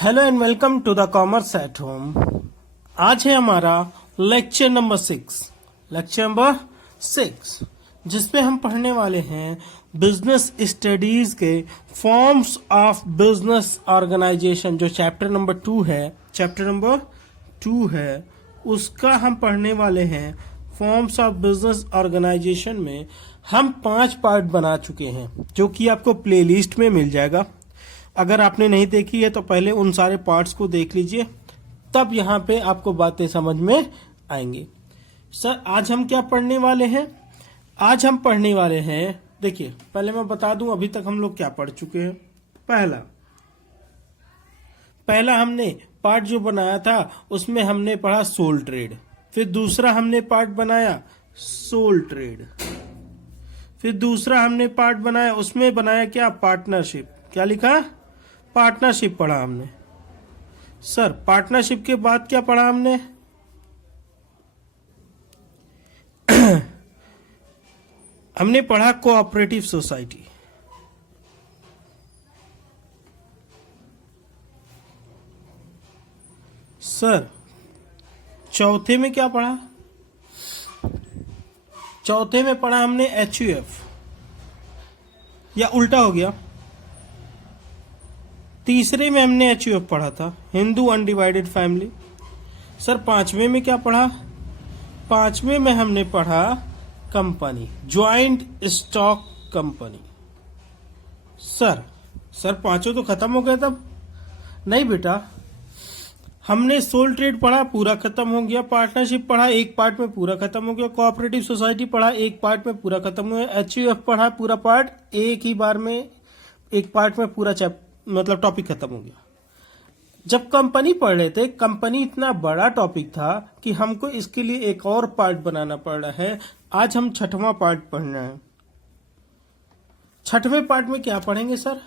Hello and welcome to the commerce at home. आज है हमारा लेक्चर नंबर 6 जिसमें हम पढ़ने वाले हैं बिजनेस स्टडीज के फॉर्म्स ऑफ बिजनेस ऑर्गेनाइजेशन। जो चैप्टर नंबर 2 है उसका हम पढ़ने वाले हैं। फॉर्म्स ऑफ बिजनेस ऑर्गेनाइजेशन में हम 5 पार्ट बना चुके हैं जो कि आपको प्लेलिस्ट में मिल जाएगा। अगर आपने नहीं देखी है तो पहले उन सारे पार्ट्स को देख लीजिए, तब यहाँ पे आपको बातें समझ में आएंगी। सर आज हम क्या पढ़ने वाले हैं? आज हम पढ़ने वाले हैं, देखिए पहले मैं बता दूं अभी तक हम लोग क्या पढ़ चुके हैं। पहला हमने पार्ट जो बनाया था उसमें हमने पढ़ा सोल ट्रेड। फिर दूसरा हमने पार्ट बनाया सोल ट्रेड। फिर दूसरा हमने पार्ट बनाया, उसमें बनाया क्या? पार्टनरशिप। क्या लिखा? पार्टनरशिप पढ़ा हमने। सर पार्टनरशिप के बाद क्या पढ़ा हमने? हमने पढ़ा कोऑपरेटिव सोसाइटी। सर चौथे में क्या पढ़ा? चौथे में पढ़ा हमने HUF, या उल्टा हो गया। तीसरे में हमने HUF पढ़ा था, हिंदू अनडिवाइडेड फैमिली। सर पांचवें में क्या पढ़ा? पांचवें में हमने पढ़ा company, joint stock company. Sir पांचों तो खत्म हो गए तब? नहीं बेटा, हमने सोल ट्रेड पढ़ा, पूरा खत्म हो गया। पार्टनरशिप पढ़ा, एक पार्ट में पूरा खत्म हो गया। कोऑपरेटिव सोसाइटी पढ़ा, एक पार्ट में पूरा खत्म हो गया। HUF पढ़ा, पूरा पार्ट एक ही बार में, एक पार्ट में पूरा मतलब टॉपिक खत्म हो गया। जब कंपनी पढ़ रहे थे, कंपनी इतना बड़ा टॉपिक था कि हमको इसके लिए एक और पार्ट बनाना पड़ रहा है। आज हम 6वां पार्ट पढ़ना है। 6वें पार्ट में क्या पढ़ेंगे सर?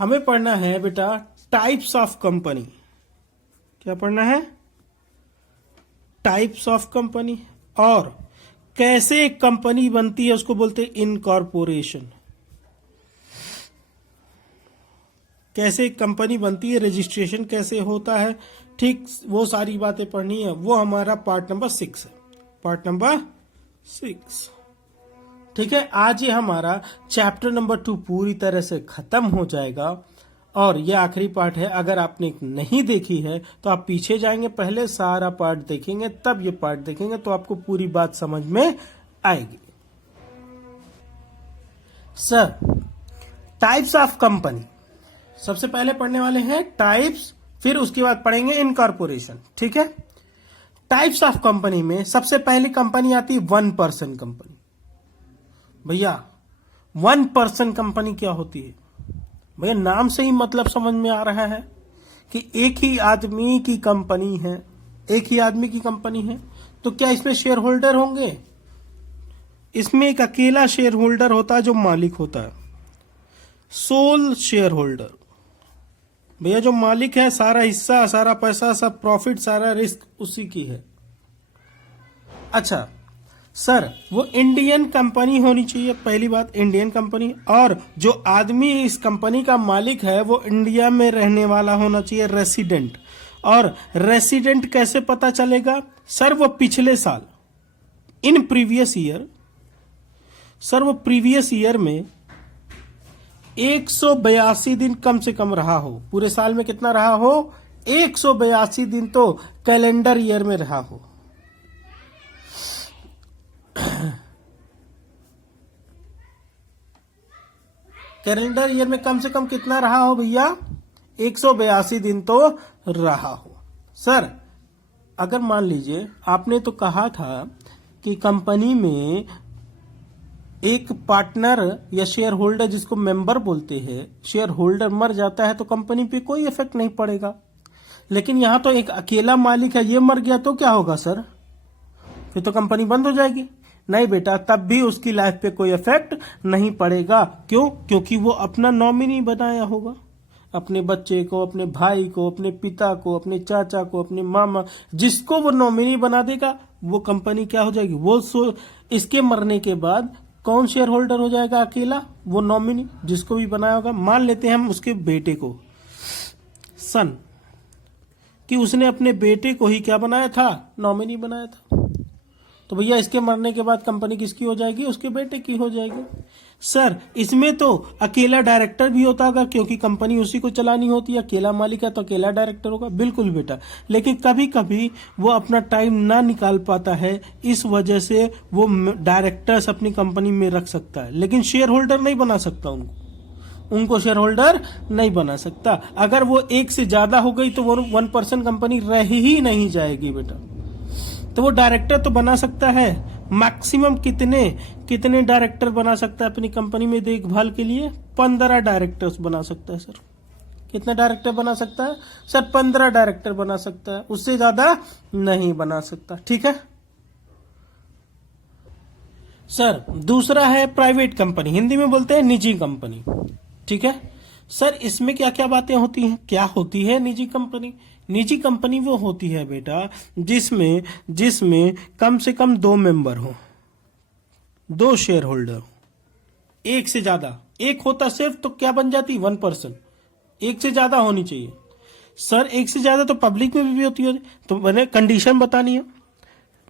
हमें पढ़ना है बेटा टाइप्स ऑफ कंपनी। क्या पढ़ना है? Types of company. और कैसे एक कंपनी बनती है उसको बोलते हैं इनकॉर्पोरेशन। कैसे एक कंपनी बनती है, रजिस्ट्रेशन कैसे होता है, ठीक वो सारी बातें पढ़नी है। वो हमारा पार्ट नंबर 6 है। पार्ट नंबर 6, ठीक है। आज ये हमारा चैप्टर नंबर 2 पूरी तरह से खत्म हो जाएगा और ये आखिरी पार्ट है। अगर आपने नहीं देखी है तो आप पीछे जाएंगे, पहले सारा पार्ट देखेंगे, तब ये पार्ट देखेंगे तो आपको पूरी बात समझ में आएगी। सर टाइप्स ऑफ कंपनी सबसे पहले पढ़ने वाले हैं टाइप्स, फिर उसके बाद पढ़ेंगे इनकॉर्पोरेशन, ठीक है। टाइप्स ऑफ कंपनी में सबसे पहली कंपनी आती है 1 पर्सन कंपनी। भैया 1 पर्सन कंपनी क्या होती है? भैया नाम से ही मतलब समझ में आ रहा है कि एक ही आदमी की कंपनी है। एक ही आदमी की कंपनी है तो क्या इसमें शेयर होल्डर होंगे? इसमें एक अकेला शेयर होल्डर होता है जो मालिक होता है, सोल शेयर होल्डर। भैया जो मालिक है, सारा हिस्सा, सारा पैसा, सब प्रॉफिट, सारा रिस्क उसी की है। अच्छा सर वो इंडियन कंपनी होनी चाहिए, पहली बात इंडियन कंपनी। और जो आदमी इस कंपनी का मालिक है वो इंडिया में रहने वाला होना चाहिए, रेसिडेंट। और रेसिडेंट कैसे पता चलेगा? सर वो पिछले साल, इन प्रीवियस ईयर, सर वो प्रीवियस ईयर में 182 दिन कम से कम रहा हो। पूरे साल में कितना रहा हो? 182 दिन तो कैलेंडर ईयर में रहा हो। कैलेंडर ईयर में कम से कम कितना रहा हो भैया? 182 दिन तो रहा हो। सर अगर मान लीजिए आपने तो कहा था कि कंपनी में एक पार्टनर या शेयर होल्डर, जिसको मेंबर बोलते हैं, शेयर होल्डर मर जाता है तो कंपनी पे कोई इफेक्ट नहीं पड़ेगा। लेकिन यहां तो एक अकेला मालिक है, ये मर गया तो क्या होगा सर? फिर तो कंपनी बंद हो जाएगी। नहीं बेटा, तब भी उसकी लाइफ पे कोई इफेक्ट नहीं पड़ेगा। क्यों? क्योंकि वो अपना नॉमिनी बनाया होगा। अपने बच्चे को, अपने भाई को, अपने पिता को, अपने चाचा को, अपने मामा, जिसको वो नॉमिनी बना देगा वो कंपनी क्या हो जाएगी? वो इसके मरने के बाद कौन शेयर होल्डर हो जाएगा? अकेला वो नॉमिनी जिसको भी बनाया होगा। मान लेते हैं हम उसके बेटे को, सन, कि उसने अपने बेटे को ही क्या बनाया था, नॉमिनी बनाया था। तो भैया इसके मरने के बाद कंपनी किसकी हो जाएगी, उसके बेटे की हो जाएगी। सर इसमें तो अकेला डायरेक्टर भी होता होगा, क्योंकि कंपनी उसी को चलानी होती है, अकेला मालिक है तो अकेला डायरेक्टर होगा। बिल्कुल बेटा, लेकिन कभी कभी वो अपना टाइम ना निकाल पाता है, इस वजह से वो डायरेक्टर्स अपनी कंपनी में रख सकता है, लेकिन शेयर होल्डर नहीं बना सकता उनको शेयर होल्डर नहीं बना सकता। अगर वो एक से ज्यादा हो गई तो वो 1% कंपनी रह ही नहीं जाएगी बेटा। तो वो डायरेक्टर तो बना सकता है, मैक्सिमम कितने डायरेक्टर बना सकता है अपनी कंपनी में देखभाल के लिए, 15 डायरेक्टर्स बना सकता है सर। कितने डायरेक्टर बना सकता है सर, 15 डायरेक्टर बना सकता है, उससे ज्यादा नहीं बना सकता। ठीक है सर। दूसरा है प्राइवेट कंपनी, हिंदी में बोलते हैं निजी कंपनी। ठीक है सर, इसमें क्या क्या बातें होती हैं, क्या होती है निजी कंपनी। निजी कंपनी वो होती है बेटा जिसमें कम से कम 2 मेंबर हो, 2 शेयर होल्डर हो। एक से ज्यादा, एक होता सिर्फ तो क्या बन जाती, 1%। एक से ज्यादा होनी चाहिए सर, एक से ज्यादा तो पब्लिक में भी होती है। तो मैंने कंडीशन बतानी है,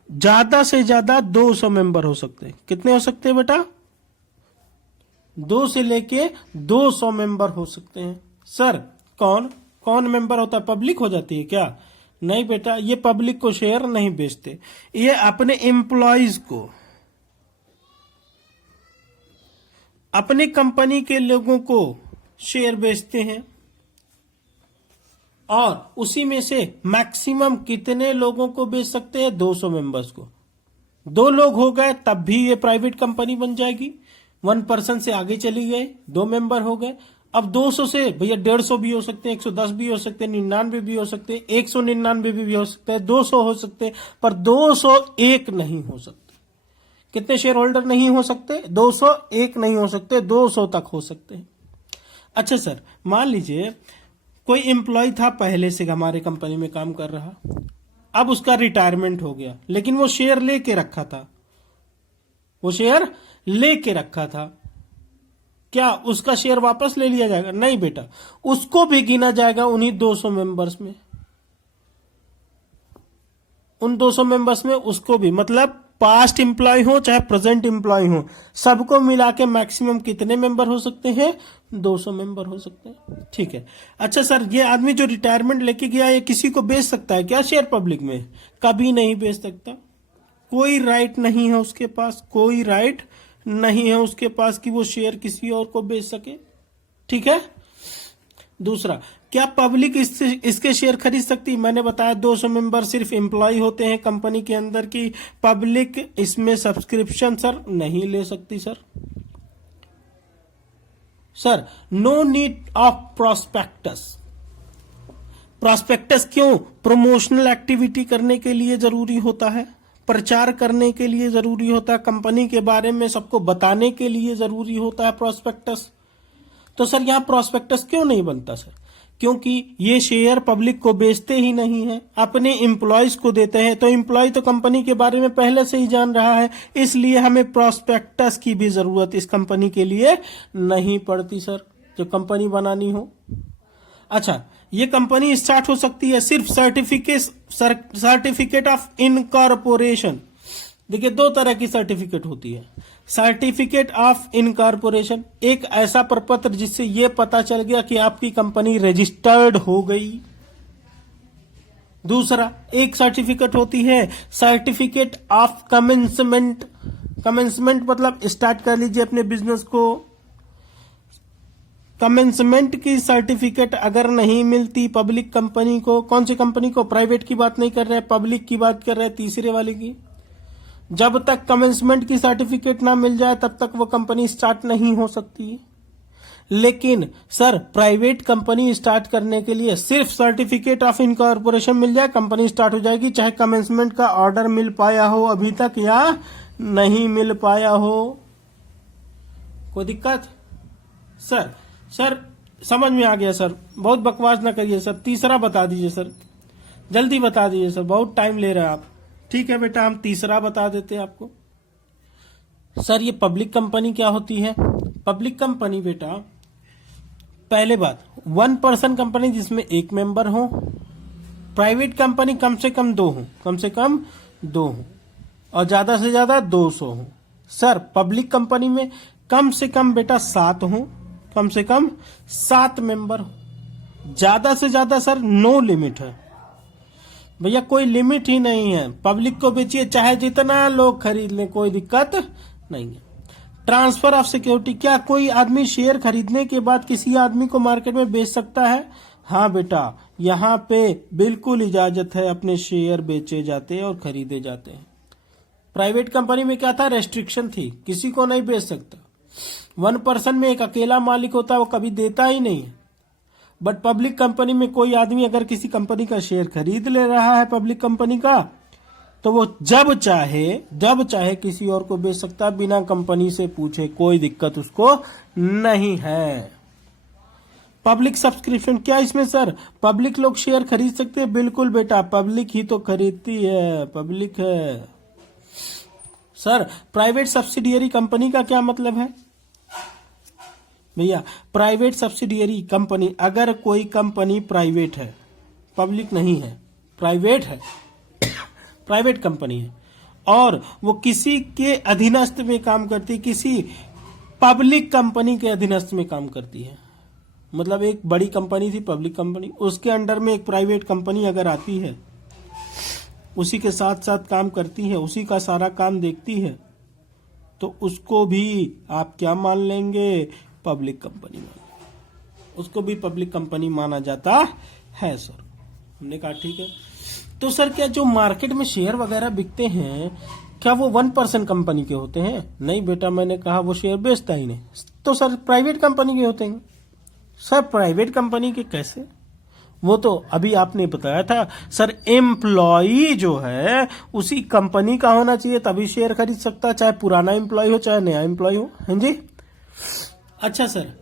ज्यादा से ज्यादा 200 मेंबर हो सकते हैं। कितने हो सकते हैं बेटा, 2 से लेके 200 मेंबर हो सकते हैं। सर कौन मेंबर होता है, पब्लिक हो जाती है क्या, नहीं बेटा, ये पब्लिक को शेयर नहीं बेचते, ये अपने एम्प्लॉइज को, अपने कंपनी के लोगों को शेयर बेचते हैं। और उसी में से मैक्सिमम कितने लोगों को बेच सकते हैं, 200 मेंबर्स को। 2 लोग हो गए तब भी ये प्राइवेट कंपनी बन जाएगी। 1% से आगे चली गए, 2 मेंबर हो गए। अब 200 से भैया 150 भी हो सकते हैं, 110 भी हो सकते हैं, 99 भी हो सकते हैं, 199 भी हो सकते हैं, 200 हो सकते हैं, पर 201 नहीं हो सकते। कितने शेयर होल्डर नहीं हो सकते, 201 नहीं हो सकते, 200 तक हो सकते हैं। अच्छा सर, मान लीजिए कोई एम्प्लॉय था पहले से हमारे कंपनी में काम कर रहा, अब उसका रिटायरमेंट हो गया, लेकिन वो शेयर लेके रखा था, क्या उसका शेयर वापस ले लिया जाएगा, नहीं बेटा, उसको भी गिना जाएगा उन्हीं 200 मेंबर्स में। उन 200 मेंबर्स में उसको भी, मतलब पास्ट एम्प्लॉय हो चाहे प्रेजेंट एम्प्लॉय हो, सबको मिला के मैक्सिमम कितने मेंबर हो सकते हैं, 200 मेंबर हो सकते हैं। ठीक है। अच्छा सर, ये आदमी जो रिटायरमेंट लेके गया, ये किसी को बेच सकता है क्या शेयर पब्लिक में, कभी नहीं बेच सकता। कोई राइट नहीं है उसके पास, कोई राइट नहीं है उसके पास कि वो शेयर किसी और को बेच सके। ठीक है। दूसरा, क्या पब्लिक इसके शेयर खरीद सकती, मैंने बताया 200 मेंबर सिर्फ एम्प्लॉय होते हैं कंपनी के अंदर की, पब्लिक इसमें सब्सक्रिप्शन सर नहीं ले सकती। Sir no need of prospectus. Prospectus क्यों, प्रमोशनल एक्टिविटी करने के लिए जरूरी होता है, प्रचार करने के लिए जरूरी होता है, कंपनी के बारे में सबको बताने के लिए जरूरी होता है प्रोस्पेक्टस। तो सर यहां प्रोस्पेक्टस क्यों नहीं बनता सर, क्योंकि ये शेयर पब्लिक को बेचते ही नहीं है, अपने एम्प्लॉयज को देते हैं, तो एम्प्लॉय तो कंपनी के बारे में पहले से ही जान रहा है, इसलिए हमें प्रोस्पेक्टस की भी जरूरत इस कंपनी के लिए नहीं पड़ती सर, जो कंपनी बनानी हो। अच्छा, ये कंपनी स्टार्ट हो सकती है सिर्फ सर्टिफिकेट ऑफ इनकॉर्पोरेशन। देखिए 2 तरह की सर्टिफिकेट होती है, सर्टिफिकेट ऑफ इनकॉर्पोरेशन, एक ऐसा प्रपत्र जिससे यह पता चल गया कि आपकी कंपनी रजिस्टर्ड हो गई। दूसरा एक सर्टिफिकेट होती है सर्टिफिकेट ऑफ कमेंसमेंट। कमेंसमेंट मतलब स्टार्ट कर लीजिए अपने बिजनेस को। कमेंसमेंट की सर्टिफिकेट अगर नहीं मिलती पब्लिक कंपनी को, कौन सी कंपनी को, प्राइवेट की बात नहीं कर रहे, पब्लिक की बात कर रहे, तीसरे वाले की, जब तक कमेंसमेंट की सर्टिफिकेट ना मिल जाए तब तक वो कंपनी स्टार्ट नहीं हो सकती। लेकिन सर प्राइवेट कंपनी स्टार्ट करने के लिए सिर्फ सर्टिफिकेट ऑफ इनकॉर्पोरेशन मिल जाए, कंपनी स्टार्ट हो जाएगी, चाहे कमेंसमेंट का ऑर्डर मिल पाया हो अभी तक या नहीं मिल पाया हो। कोई दिक्कत सर समझ में आ गया सर, बहुत बकवास ना करिए सर, तीसरा बता दीजिए सर, जल्दी बता दीजिए सर, बहुत टाइम ले रहे हैं आप। ठीक है बेटा, हम तीसरा बता देते हैं आपको। सर ये पब्लिक कंपनी क्या होती है, पब्लिक कंपनी बेटा पहले बात, 1% कंपनी जिसमें एक मेंबर हो, प्राइवेट कंपनी कम से कम 2 हो, कम से कम 2 हो, और ज्यादा से ज्यादा 200 हो। सर पब्लिक कंपनी में कम से कम बेटा 7 हो, कम से कम 7 मेंबर हो, ज्यादा से ज्यादा सर नो लिमिट है भैया, कोई लिमिट ही नहीं है। पब्लिक को बेचिए चाहे जितना लोग खरीद लें, कोई दिक्कत नहीं है। ट्रांसफर ऑफ सिक्योरिटी, क्या कोई आदमी शेयर खरीदने के बाद किसी आदमी को मार्केट में बेच सकता है? हाँ बेटा, यहाँ पे बिल्कुल इजाजत है, अपने शेयर बेचे जाते हैं और खरीदे जाते हैं। प्राइवेट कंपनी में क्या था, रेस्ट्रिक्शन थी, किसी को नहीं बेच सकता। 1% में एक अकेला मालिक होता है, वो कभी देता ही नहीं है। बट पब्लिक कंपनी में कोई आदमी अगर किसी कंपनी का शेयर खरीद ले रहा है पब्लिक कंपनी का, तो वो जब चाहे किसी और को बेच सकता है बिना कंपनी से पूछे, कोई दिक्कत उसको नहीं है। पब्लिक सब्सक्रिप्शन, क्या इसमें सर पब्लिक लोग शेयर खरीद सकते हैं? बिल्कुल बेटा, पब्लिक ही तो खरीदती है, पब्लिक है। सर प्राइवेट सब्सिडियरी कंपनी का क्या मतलब है भैया? प्राइवेट सब्सिडियरी कंपनी, अगर कोई कंपनी प्राइवेट है, पब्लिक नहीं है, प्राइवेट है, प्राइवेट कंपनी है, और वो किसी के अधीनस्थ में काम करती है, किसी पब्लिक कंपनी के अधीनस्थ में काम करती है, मतलब एक बड़ी कंपनी थी पब्लिक कंपनी, उसके अंडर में एक प्राइवेट कंपनी अगर आती है, उसी के साथ साथ काम करती है, उसी का सारा काम देखती है, तो उसको भी आप क्या मान लेंगे? पब्लिक कंपनी मान, उसको भी पब्लिक कंपनी माना जाता है। सर हमने कहा ठीक है। तो सर क्या जो मार्केट में शेयर वगैरह बिकते हैं, क्या वो 1% कंपनी के होते हैं? नहीं बेटा, मैंने कहा वो शेयर बेचता ही नहीं। तो सर प्राइवेट कंपनी के होते हैं। सर प्राइवेट कंपनी के कैसे? वो तो अभी आपने बताया था सर, एम्प्लॉई जो है उसी कंपनी का होना चाहिए तभी शेयर खरीद सकता है, चाहे पुराना एम्प्लॉय हो चाहे नया एम्प्लॉय हो। हैं जी? अच्छा सर,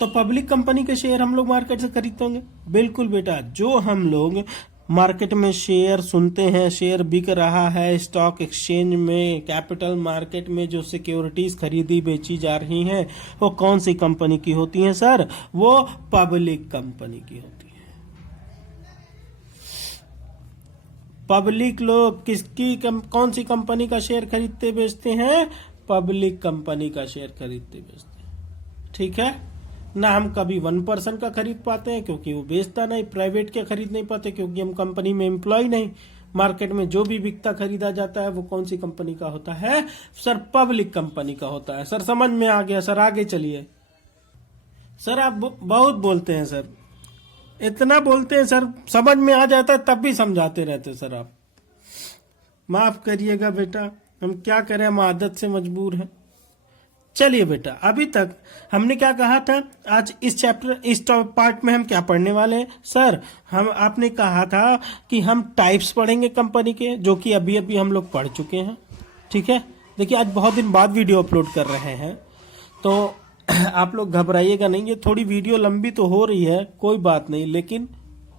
तो पब्लिक कंपनी के शेयर हम लोग मार्केट से खरीदते होंगे? बिल्कुल बेटा, जो हम लोग मार्केट में शेयर सुनते हैं, शेयर बिक रहा है स्टॉक एक्सचेंज में, कैपिटल मार्केट में जो सिक्योरिटीज खरीदी बेची जा रही हैं, वो कौन सी कंपनी की होती हैं सर? वो पब्लिक कंपनी की होती है। पब्लिक लोग कौन सी कंपनी का शेयर खरीदते बेचते हैं? पब्लिक कंपनी का शेयर खरीदते बेचते हैं। ठीक है ना? हम कभी 1% का खरीद पाते हैं क्योंकि वो बेचता नहीं, प्राइवेट के खरीद नहीं पाते क्योंकि हम कंपनी में एम्प्लॉय नहीं। मार्केट में जो भी बिकता खरीदा जाता है वो कौन सी कंपनी का होता है सर? पब्लिक कंपनी का होता है। सर समझ में आ गया सर, आगे चलिए। सर आप बहुत बोलते हैं सर, इतना बोलते हैं सर, समझ में आ जाता है तब भी समझाते रहते सर आप। माफ करिएगा बेटा, हम क्या करें, हम आदत से मजबूर हैं। चलिए बेटा, अभी तक हमने क्या कहा था? आज इस पार्ट में हम क्या पढ़ने वाले हैं सर? आपने कहा था कि हम टाइप्स पढ़ेंगे कंपनी के, जो कि अभी अभी हम लोग पढ़ चुके हैं। ठीक है, देखिए आज बहुत दिन बाद वीडियो अपलोड कर रहे हैं, तो आप लोग घबराइएगा नहीं, ये थोड़ी वीडियो लंबी तो हो रही है, कोई बात नहीं, लेकिन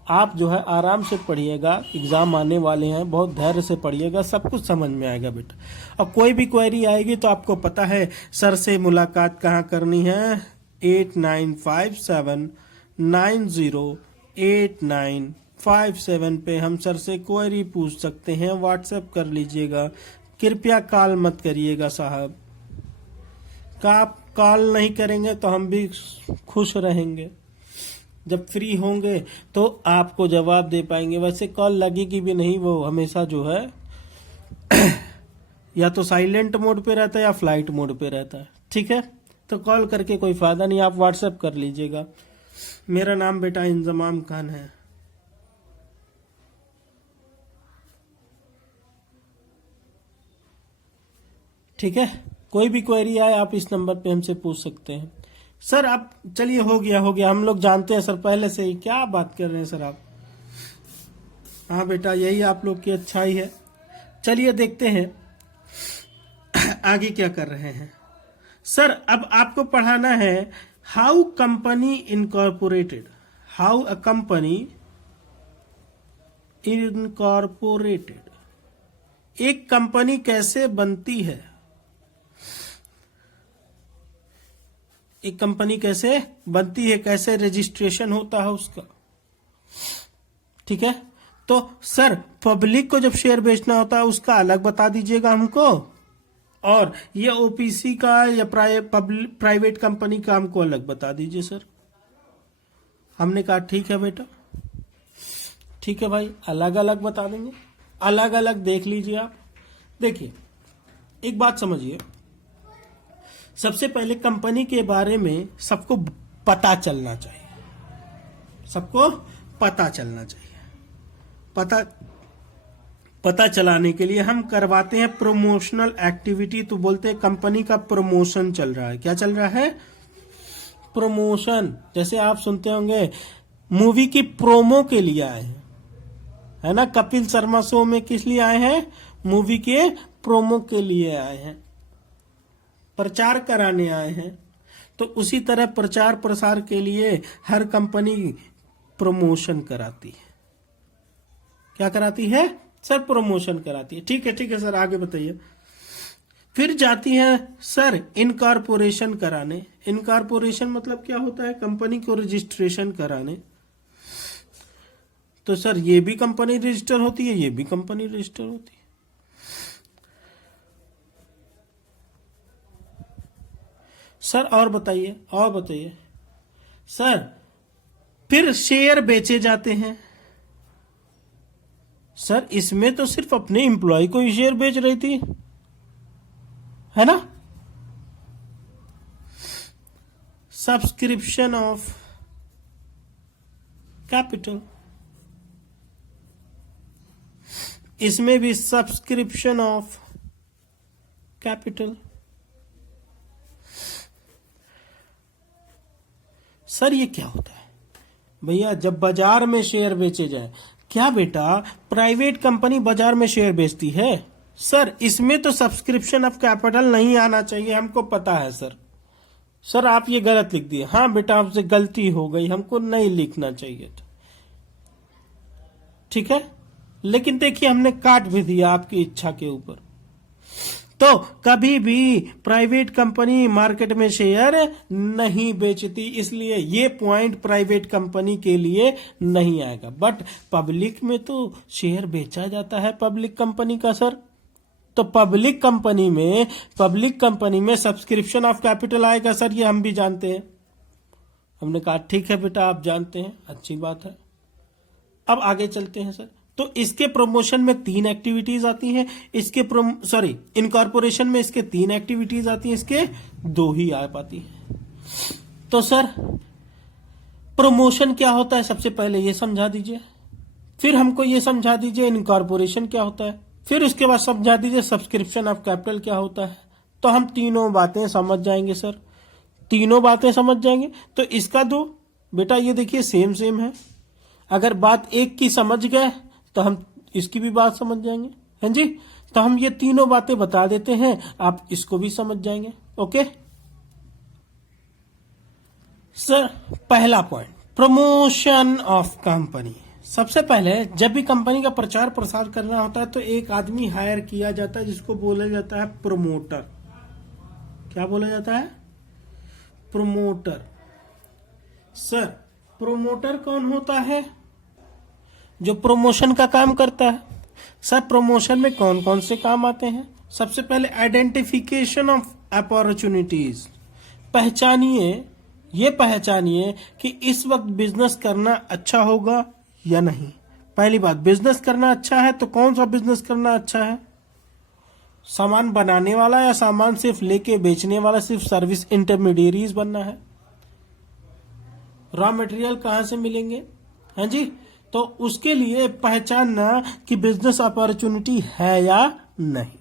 आप जो है आराम से पढ़िएगा, एग्जाम आने वाले हैं, बहुत धैर्य से पढ़िएगा, सब कुछ समझ में आएगा बेटा। और कोई भी क्वेरी आएगी तो आपको पता है सर से मुलाकात कहाँ करनी है? 8957908957 पे हम सर से क्वेरी पूछ सकते हैं, व्हाट्सएप कर लीजिएगा। कृपया कॉल मत करिएगा साहब, आप कॉल नहीं करेंगे तो हम भी खुश रहेंगे। जब फ्री होंगे तो आपको जवाब दे पाएंगे, वैसे कॉल लगेगी भी नहीं, वो हमेशा जो है या तो साइलेंट मोड पे रहता है या फ्लाइट मोड पे रहता है। ठीक है, तो कॉल करके कोई फायदा नहीं, आप व्हाट्सएप कर लीजिएगा। मेरा नाम बेटा इंजमाम खान है। ठीक है, कोई भी क्वेरी आए आप इस नंबर पे हमसे पूछ सकते हैं। सर आप चलिए, हो गया, हम लोग जानते हैं सर पहले से ही, क्या बात कर रहे हैं सर आप? हाँ बेटा, यही आप लोग की अच्छाई है। चलिए देखते हैं आगे क्या कर रहे हैं। सर अब आपको पढ़ाना है how company incorporated, how a company incorporated, एक कंपनी कैसे बनती है। एक कंपनी कैसे बनती है, कैसे रजिस्ट्रेशन होता है उसका, ठीक है। तो सर पब्लिक को जब शेयर बेचना होता है उसका अलग बता दीजिएगा हमको, और ये ओपीसी का या प्राइवेट कंपनी का हमको अलग बता दीजिए सर। हमने कहा ठीक है बेटा, ठीक है भाई, अलग अलग बता देंगे, अलग अलग देख लीजिए आप। देखिए एक बात समझिए, सबसे पहले कंपनी के बारे में सबको पता चलना चाहिए, सबको पता चलना चाहिए। पता चलाने के लिए हम करवाते हैं प्रमोशनल एक्टिविटी। तो बोलते हैं कंपनी का प्रमोशन चल रहा है। क्या चल रहा है? प्रमोशन। जैसे आप सुनते होंगे मूवी की प्रोमो के लिए आए हैं, है ना। कपिल शर्मा शो में किस लिए आए हैं? मूवी के प्रोमो के लिए आए हैं, प्रचार कराने आए हैं। तो उसी तरह प्रचार प्रसार के लिए हर कंपनी प्रमोशन कराती है। क्या कराती है सर? प्रमोशन कराती है। ठीक है सर, आगे बताइए। फिर जाती है सर इनकॉर्पोरेशन कराने। इनकॉर्पोरेशन मतलब क्या होता है? कंपनी को रजिस्ट्रेशन कराने। तो सर ये भी कंपनी रजिस्टर होती है, ये भी कंपनी रजिस्टर होती है। सर और बताइए सर। फिर शेयर बेचे जाते हैं। सर इसमें तो सिर्फ अपने एम्प्लॉय को ही शेयर बेच रही थी, है ना। सब्सक्रिप्शन ऑफ कैपिटल, इसमें भी सब्सक्रिप्शन ऑफ कैपिटल। सर ये क्या होता है भैया? जब बाजार में शेयर बेचे जाए, क्या बेटा प्राइवेट कंपनी बाजार में शेयर बेचती है? सर इसमें तो सब्सक्रिप्शन ऑफ कैपिटल नहीं आना चाहिए, हमको पता है सर। सर आप ये गलत लिख दिए। हाँ बेटा हमसे गलती हो गई, हमको नहीं लिखना चाहिए था, ठीक है। लेकिन देखिए हमने काट भी दिया आपकी इच्छा के ऊपर। तो कभी भी प्राइवेट कंपनी मार्केट में शेयर नहीं बेचती, इसलिए ये पॉइंट प्राइवेट कंपनी के लिए नहीं आएगा। बट पब्लिक में तो शेयर बेचा जाता है पब्लिक कंपनी का सर। तो पब्लिक कंपनी में सब्सक्रिप्शन ऑफ कैपिटल आएगा सर, ये हम भी जानते हैं। हमने कहा ठीक है बेटा आप जानते हैं, अच्छी बात है। अब आगे चलते हैं सर। तो इसके प्रमोशन में 3 एक्टिविटीज आती हैं, इनकॉर्पोरेशन में इसके 3 एक्टिविटीज आती हैं, इसके 2 ही आ पाती हैं। तो सर प्रमोशन क्या होता है सबसे पहले ये समझा दीजिए, फिर हमको ये समझा दीजिए इनकॉर्पोरेशन क्या होता है, फिर उसके बाद समझा दीजिए सब्सक्रिप्शन ऑफ कैपिटल क्या होता है। तो हम तीनों बातें समझ जाएंगे सर, तीनों बातें समझ जाएंगे। तो इसका 2 बेटा ये देखिए सेम है। अगर बात एक की समझ गए तो हम इसकी भी बात समझ जाएंगे, हैं जी। तो हम ये तीनों बातें बता देते हैं, आप इसको भी समझ जाएंगे। ओके सर, पहला पॉइंट प्रमोशन ऑफ कंपनी। सबसे पहले जब भी कंपनी का प्रचार प्रसार करना होता है तो एक आदमी हायर किया जाता है जिसको बोला जाता है प्रमोटर। क्या बोला जाता है? प्रमोटर। सर प्रमोटर कौन होता है? जो प्रमोशन का काम करता है। सर प्रमोशन में कौन कौन से काम आते हैं? सबसे पहले आइडेंटिफिकेशन ऑफ अपॉर्चुनिटीज। पहचानिए कि इस वक्त बिजनेस करना अच्छा होगा या नहीं। पहली बात, बिजनेस करना अच्छा है तो कौन सा बिजनेस करना अच्छा है? सामान बनाने वाला या सामान सिर्फ लेके बेचने वाला, सिर्फ सर्विस इंटरमीडियरीज बनना है? रॉ मटेरियल कहां से मिलेंगे, हैं जी। तो उसके लिए पहचानना कि बिजनेस अपॉर्चुनिटी है या नहीं।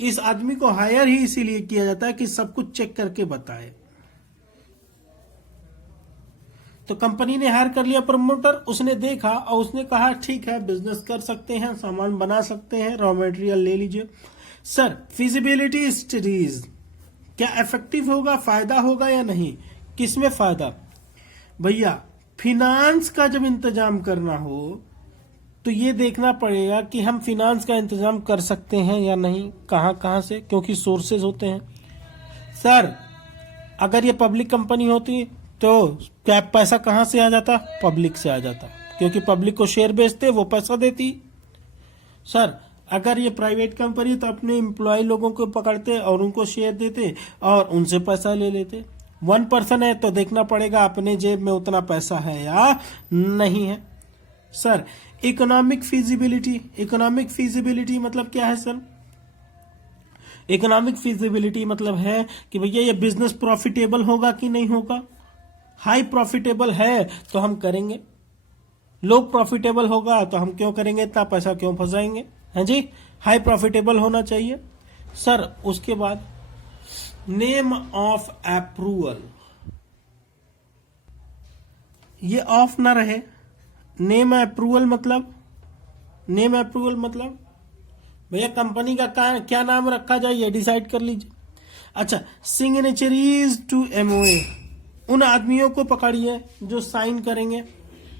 इस आदमी को हायर ही इसीलिए किया जाता है कि सब कुछ चेक करके बताए। तो कंपनी ने हायर कर लिया प्रमोटर, उसने देखा और उसने कहा ठीक है बिजनेस कर सकते हैं, सामान बना सकते हैं, रॉ मटेरियल ले लीजिए। सर फिजिबिलिटी स्टडीज, क्या इफेक्टिव होगा, फायदा होगा या नहीं? किसमें फायदा? भैया फिनांस का जब इंतजाम करना हो तो ये देखना पड़ेगा कि हम फिनांस का इंतजाम कर सकते हैं या नहीं, कहां से, क्योंकि सोर्सेज होते हैं। सर अगर ये पब्लिक कंपनी होती तो क्या पैसा कहाँ से आ जाता? पब्लिक से आ जाता, क्योंकि पब्लिक को शेयर बेचते वो पैसा देती। सर अगर ये प्राइवेट कंपनी तो अपने एम्प्लॉय लोगों को पकड़ते और उनको शेयर देते और उनसे पैसा ले लेते। 1% है तो देखना पड़ेगा अपने जेब में उतना पैसा है या नहीं है। सर इकोनॉमिक फिजिबिलिटी मतलब क्या है सर? इकोनॉमिक फिजिबिलिटी मतलब है कि भैया ये बिजनेस प्रॉफिटेबल होगा कि नहीं होगा। हाई प्रॉफिटेबल है तो हम करेंगे, लो प्रॉफिटेबल होगा तो हम क्यों करेंगे, इतना पैसा क्यों फंसाएंगे? हाँ जी, हाई प्रॉफिटेबल होना चाहिए। सर उसके बाद नेम ऑफ अप्रूवल, ये ऑफ ना रहे। नेम अप्रूवल मतलब भैया कंपनी का क्या नाम रखा जाए ये डिसाइड कर लीजिए। अच्छा, सिग्नेचरीज टू एमओए, उन आदमियों को पकड़िए जो साइन करेंगे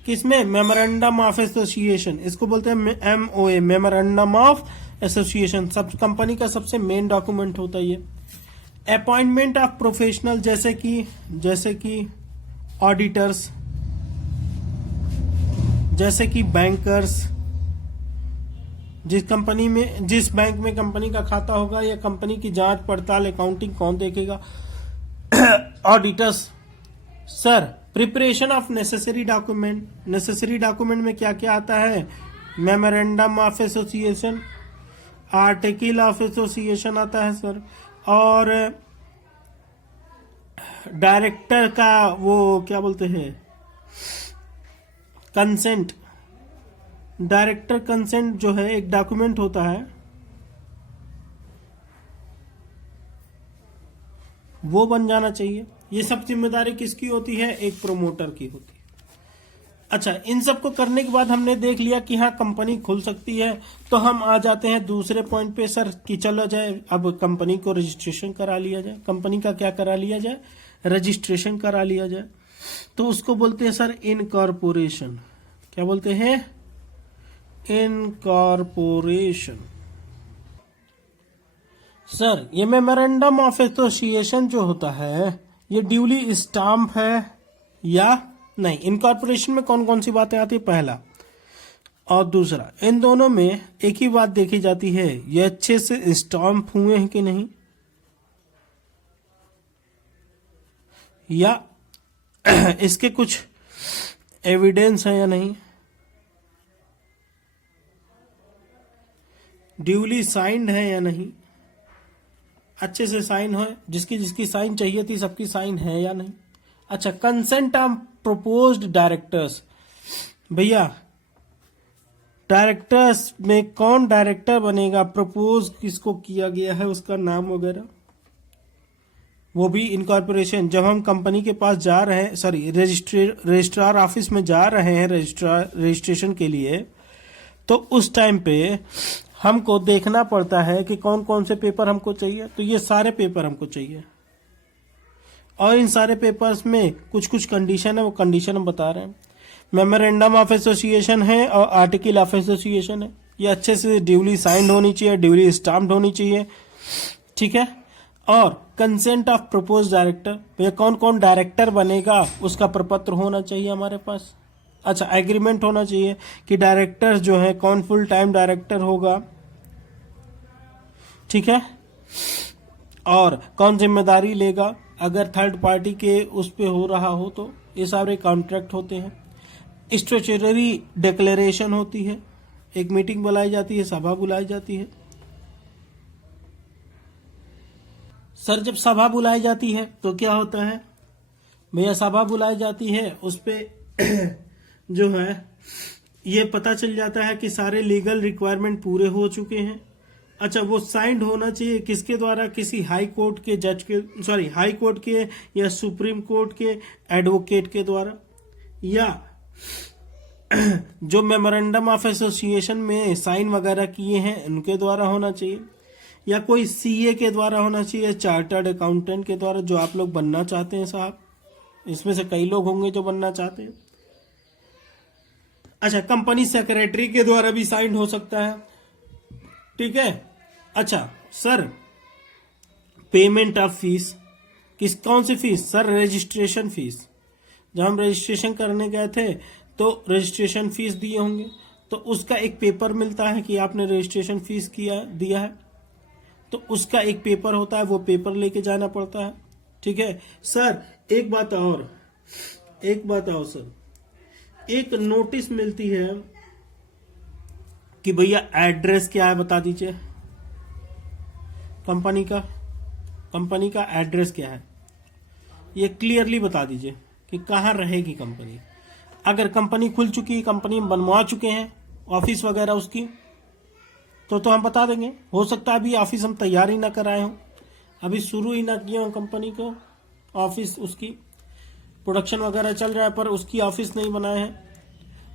किसमें? मेमोरेंडम ऑफ एसोसिएशन, इसको बोलते हैं एमओए, मेमोरेंडम ऑफ एसोसिएशन। सब कंपनी का सबसे मेन डॉक्यूमेंट होता है ये। अपॉइंटमेंट ऑफ प्रोफेशनल, जैसे कि ऑडिटर्स, जैसे कि बैंकर्स, जिस बैंक में कंपनी का खाता होगा या कंपनी की जांच पड़ताल अकाउंटिंग कौन देखेगा? Auditors. Sir preparation of necessary document में क्या क्या आता है? Memorandum of association, article of association आता है सर, और डायरेक्टर का वो क्या बोलते हैं, कंसेंट। डायरेक्टर कंसेंट जो है एक डॉक्यूमेंट होता है, वो बन जाना चाहिए। ये सब जिम्मेदारी किसकी होती है? एक प्रोमोटर की होती है। अच्छा, इन सब को करने के बाद हमने देख लिया कि हाँ कंपनी खुल सकती है, तो हम आ जाते हैं दूसरे पॉइंट पे सर कि चलो जाए अब कंपनी को रजिस्ट्रेशन करा लिया जाए। कंपनी का क्या करा लिया जाए? रजिस्ट्रेशन करा लिया जाए। तो उसको बोलते हैं सर इनकॉर्पोरेशन। क्या बोलते हैं? इनकॉर्पोरेशन। सर ये मेमोरेंडम ऑफ एसोसिएशन जो होता है ये ड्यूली स्टाम्प है या नहीं? इनकॉर्पोरेशन में कौन कौन सी बातें आती है? पहला और दूसरा, इन दोनों में एक ही बात देखी जाती है, ये अच्छे से स्टाम्प हुए हैं कि नहीं, या इसके कुछ एविडेंस है या नहीं, ड्यूली साइंड है या नहीं, अच्छे से साइन है, जिसकी जिसकी साइन चाहिए थी सबकी साइन है या नहीं। अच्छा, कंसेंट ऑफ प्रपोज्ड डायरेक्टर्स। भैया डायरेक्टर्स में कौन डायरेक्टर बनेगा, प्रपोज किसको किया गया है, उसका नाम वगैरह, वो भी इनकॉर्पोरेशन। जब हम कंपनी के पास जा रहे हैं, सॉरी रजिस्ट्रार ऑफिस में जा रहे हैं रजिस्ट्रेशन के लिए, तो उस टाइम पे हमको देखना पड़ता है कि कौन कौन से पेपर हमको चाहिए। तो ये सारे पेपर हमको चाहिए, और इन सारे पेपर्स में कुछ कुछ कंडीशन है, वो कंडीशन हम बता रहे हैं। मेमोरेंडम ऑफ एसोसिएशन है और आर्टिकल ऑफ एसोसिएशन है, ये अच्छे से ड्यूली साइंड होनी चाहिए, ड्यूली स्टाम्प्ड होनी चाहिए, ठीक है। और कंसेंट ऑफ प्रपोज डायरेक्टर, ये कौन कौन डायरेक्टर बनेगा उसका प्रपत्र होना चाहिए हमारे पास। अच्छा, एग्रीमेंट होना चाहिए कि डायरेक्टर जो है कौन फुल टाइम डायरेक्टर होगा, ठीक है, और कौन जिम्मेदारी लेगा अगर थर्ड पार्टी के उस पे हो रहा हो, तो ये सारे कॉन्ट्रैक्ट होते हैं। स्टैट्यूटरी डिक्लेरेशन होती है, एक मीटिंग बुलाई जाती है, सभा बुलाई जाती है। सर जब सभा बुलाई जाती है तो क्या होता है भैया? सभा बुलाई जाती है, उस पे जो है ये पता चल जाता है कि सारे लीगल रिक्वायरमेंट पूरे हो चुके हैं। अच्छा, वो साइंड होना चाहिए किसके द्वारा? किसी हाई कोर्ट के जज के, सॉरी हाई कोर्ट के या सुप्रीम कोर्ट के एडवोकेट के द्वारा, या जो मेमोरेंडम ऑफ एसोसिएशन में साइन वगैरह किए हैं उनके द्वारा होना चाहिए, या कोई सीए के द्वारा होना चाहिए, चार्टर्ड अकाउंटेंट के द्वारा, जो आप लोग बनना चाहते हैं साहब। इसमें से कई लोग होंगे जो बनना चाहते हैं। अच्छा, कंपनी सेक्रेटरी के द्वारा भी साइन हो सकता है, ठीक है। अच्छा सर, पेमेंट ऑफ फीस किस कौन सी फीस सर? Registration fees. जब हम रजिस्ट्रेशन करने गए थे तो रजिस्ट्रेशन फीस दिए होंगे, तो उसका एक पेपर मिलता है कि आपने रजिस्ट्रेशन फीस दिया है, तो उसका एक पेपर होता है, वो पेपर लेके जाना पड़ता है। ठीक है सर। एक बात और सर, एक नोटिस मिलती है कि भैया एड्रेस क्या है बता दीजिए। कंपनी का एड्रेस क्या है, ये क्लियरली बता दीजिए कि कहाँ रहेगी कंपनी। अगर कंपनी खुल चुकी है, कंपनी बनवा चुके हैं ऑफिस वगैरह उसकी, तो हम बता देंगे। हो सकता है अभी ऑफिस हम तैयार ही ना कराए हों, अभी शुरू ही ना किए हों कंपनी को ऑफिस, उसकी प्रोडक्शन वगैरह चल रहा है पर उसकी ऑफिस नहीं बनाए हैं,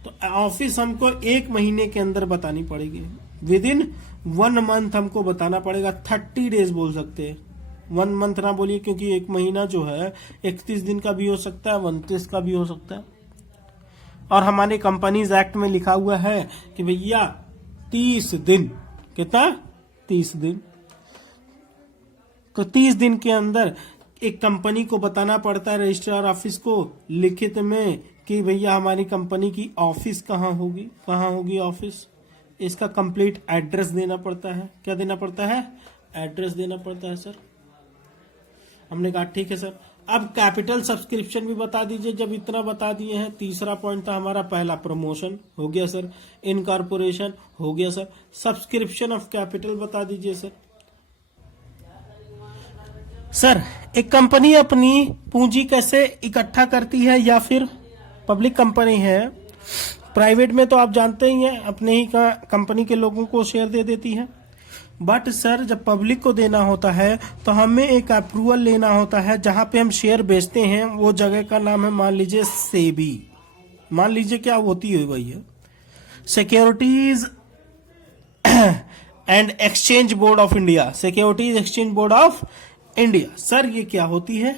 तो ऑफिस हमको 1 महीने के अंदर बतानी पड़ेगी। विद इन 1 मंथ हमको बताना पड़ेगा। 30 डेज बोल सकते हैं, 1 मंथ ना बोलिए, क्योंकि 1 महीना जो है 31 दिन का भी हो सकता है, 29 का भी हो सकता है। और हमारे कंपनीज एक्ट में लिखा हुआ है कि भैया 30 दिन, कितना? 30 दिन। तो 30 दिन के अंदर एक कंपनी को बताना पड़ता है, रजिस्ट्रार ऑफिस को लिखित में, कि भैया हमारी कंपनी की ऑफिस कहाँ होगी ऑफिस। इसका कंप्लीट एड्रेस देना पड़ता है। क्या देना पड़ता है? एड्रेस देना पड़ता है सर। हमने कहा ठीक है सर। अब कैपिटल सब्सक्रिप्शन भी बता दीजिए। जब इतना बता दिए हैं, तीसरा पॉइंट था हमारा, पहला प्रमोशन हो गया सर, इनकॉर्पोरेशन हो गया सर, सब्सक्रिप्शन ऑफ कैपिटल बता दीजिए सर। सर एक कंपनी अपनी पूंजी कैसे इकट्ठा करती है, या फिर पब्लिक कंपनी है, प्राइवेट में तो आप जानते ही हैं अपने ही का कंपनी के लोगों को शेयर दे देती है, बट सर जब पब्लिक को देना होता है तो हमें एक अप्रूवल लेना होता है। जहां पे हम शेयर बेचते हैं वो जगह का नाम है, मान लीजिए सेबी, मान लीजिए क्या होती है वही है, securities and exchange board of India, securities exchange board of India. Sir ये क्या होती है?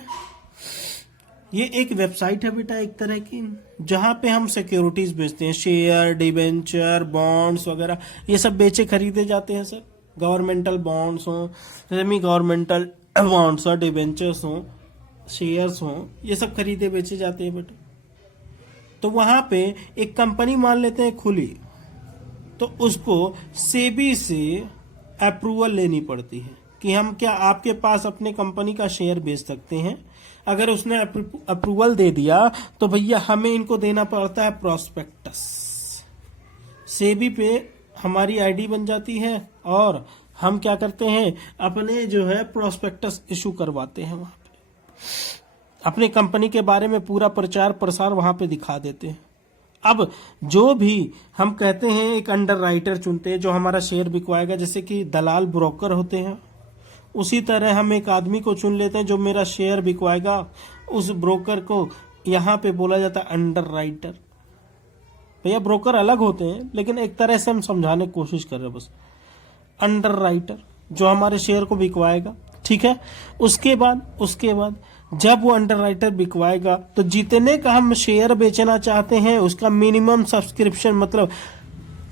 ये एक वेबसाइट है बेटा एक तरह की, जहां पे हम सिक्योरिटीज बेचते हैं, शेयर, डिबेंचर, बॉन्ड्स वगैरह, ये सब बेचे खरीदे जाते हैं सर। गवर्नमेंटल बॉन्ड्स हो, सेमी गवर्नमेंटल बॉन्ड्स हो, डिबेंचर्स हो, शेयर्स हो, ये सब खरीदे बेचे जाते हैं बेटा। तो वहां पे एक कंपनी मान लेते हैं खुली, तो उसको सेबी से अप्रूवल लेनी पड़ती है कि हम क्या आपके पास अपने कंपनी का शेयर बेच सकते हैं। अगर उसने अप्रूवल दे दिया तो भैया हमें इनको देना पड़ता है प्रॉस्पेक्टस। सेबी पे हमारी आईडी बन जाती है और हम क्या करते हैं, अपने जो है प्रॉस्पेक्टस इशू करवाते हैं, वहां पे अपने कंपनी के बारे में पूरा प्रचार प्रसार वहां पे दिखा देते हैं। अब जो भी हम कहते हैं, एक अंडर राइटर चुनते हैं जो हमारा शेयर बिकवाएगा, जैसे कि दलाल ब्रोकर होते हैं, उसी तरह हम एक आदमी को चुन लेते हैं जो मेरा शेयर बिकवाएगा। उस ब्रोकर को यहाँ पे बोला जाता है अंडर राइटर। भैया ब्रोकर अलग होते हैं, लेकिन एक तरह से हम समझाने की कोशिश कर रहे हैं बस। अंडर राइटर जो हमारे शेयर को बिकवाएगा, ठीक है। उसके बाद जब वो अंडर राइटर बिकवाएगा तो जितने का हम शेयर बेचना चाहते हैं उसका मिनिमम सब्सक्रिप्शन, मतलब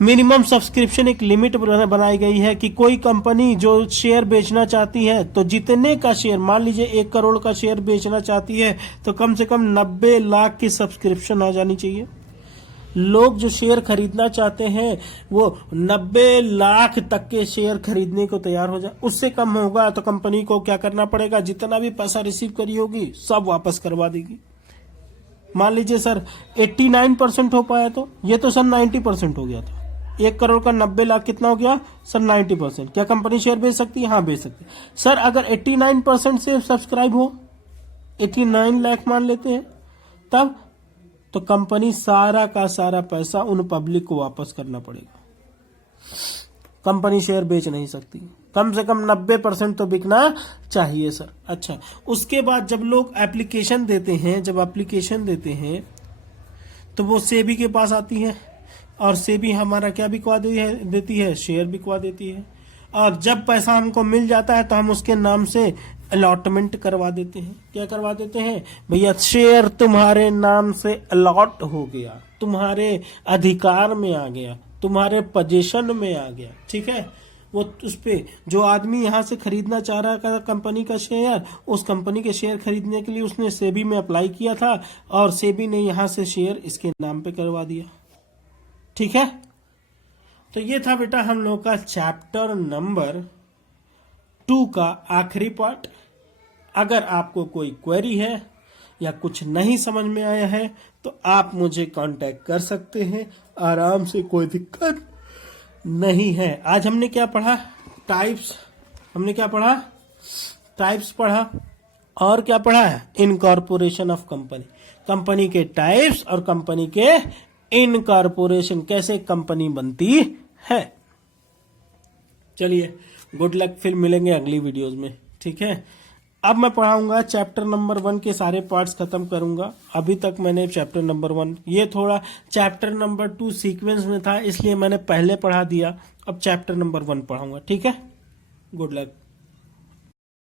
मिनिमम सब्सक्रिप्शन एक लिमिट बनाई गई है कि कोई कंपनी जो शेयर बेचना चाहती है तो जितने का शेयर, मान लीजिए 1 करोड़ का शेयर बेचना चाहती है तो कम से कम 90 लाख की सब्सक्रिप्शन आ जानी चाहिए। लोग जो शेयर खरीदना चाहते हैं वो 90 लाख तक के शेयर खरीदने को तैयार हो जाए। उससे कम होगा तो कंपनी को क्या करना पड़ेगा, जितना भी पैसा रिसीव करी होगी सब वापस करवा देगी। मान लीजिए सर 89% हो पाया, तो ये तो सर 90% हो गया था। 1 करोड़ का 90 लाख कितना हो गया सर? 90%। क्या कंपनी शेयर बेच सकती है? हाँ बेच सकती है सर। अगर 89% से सब्सक्राइब हो, 89 लाख मान लेते हैं, तब तो कंपनी सारा का सारा पैसा उन पब्लिक को वापस करना पड़ेगा। कंपनी शेयर बेच नहीं सकती, कम से कम 90% तो बिकना चाहिए सर। अच्छा, उसके बाद जब लोग एप्लीकेशन देते हैं, तो वो सेबी के पास आती है और सेबी हमारा क्या बिकवा देती है? शेयर बिकवा देती है। और जब पैसा हमको मिल जाता है तो हम उसके नाम से अलॉटमेंट करवा देते हैं। क्या करवा देते हैं? भैया शेयर तुम्हारे नाम से अलॉट हो गया, तुम्हारे अधिकार में आ गया, तुम्हारे पोजीशन में आ गया, ठीक है। वो उस पे जो आदमी यहाँ से खरीदना चाह रहा था कंपनी का शेयर, उस कंपनी के शेयर खरीदने के लिए उसने सेबी में अप्लाई किया था और सेबी ने यहाँ से शेयर इसके नाम पे करवा दिया। ठीक है, तो ये था बेटा हम लोग का चैप्टर नंबर 2 का आखिरी पार्ट। अगर आपको कोई क्वेरी है या कुछ नहीं समझ में आया है तो आप मुझे कांटेक्ट कर सकते हैं आराम से, कोई दिक्कत नहीं है। आज हमने क्या पढ़ा? टाइप्स। हमने क्या पढ़ा? टाइप्स पढ़ा। और क्या पढ़ा है? Incorporation of company. कंपनी के टाइप्स और कंपनी के इनकॉर्पोरेशन, कैसे कंपनी बनती है। चलिए गुड लक, फिर मिलेंगे अगली वीडियोस में। ठीक है, अब मैं पढ़ाऊंगा चैप्टर नंबर 1 के सारे पार्ट्स खत्म करूंगा। अभी तक मैंने चैप्टर नंबर 1, ये थोड़ा चैप्टर नंबर 2 सीक्वेंस में था इसलिए मैंने पहले पढ़ा दिया। अब चैप्टर नंबर 1 पढ़ाऊंगा। ठीक है, गुड लक।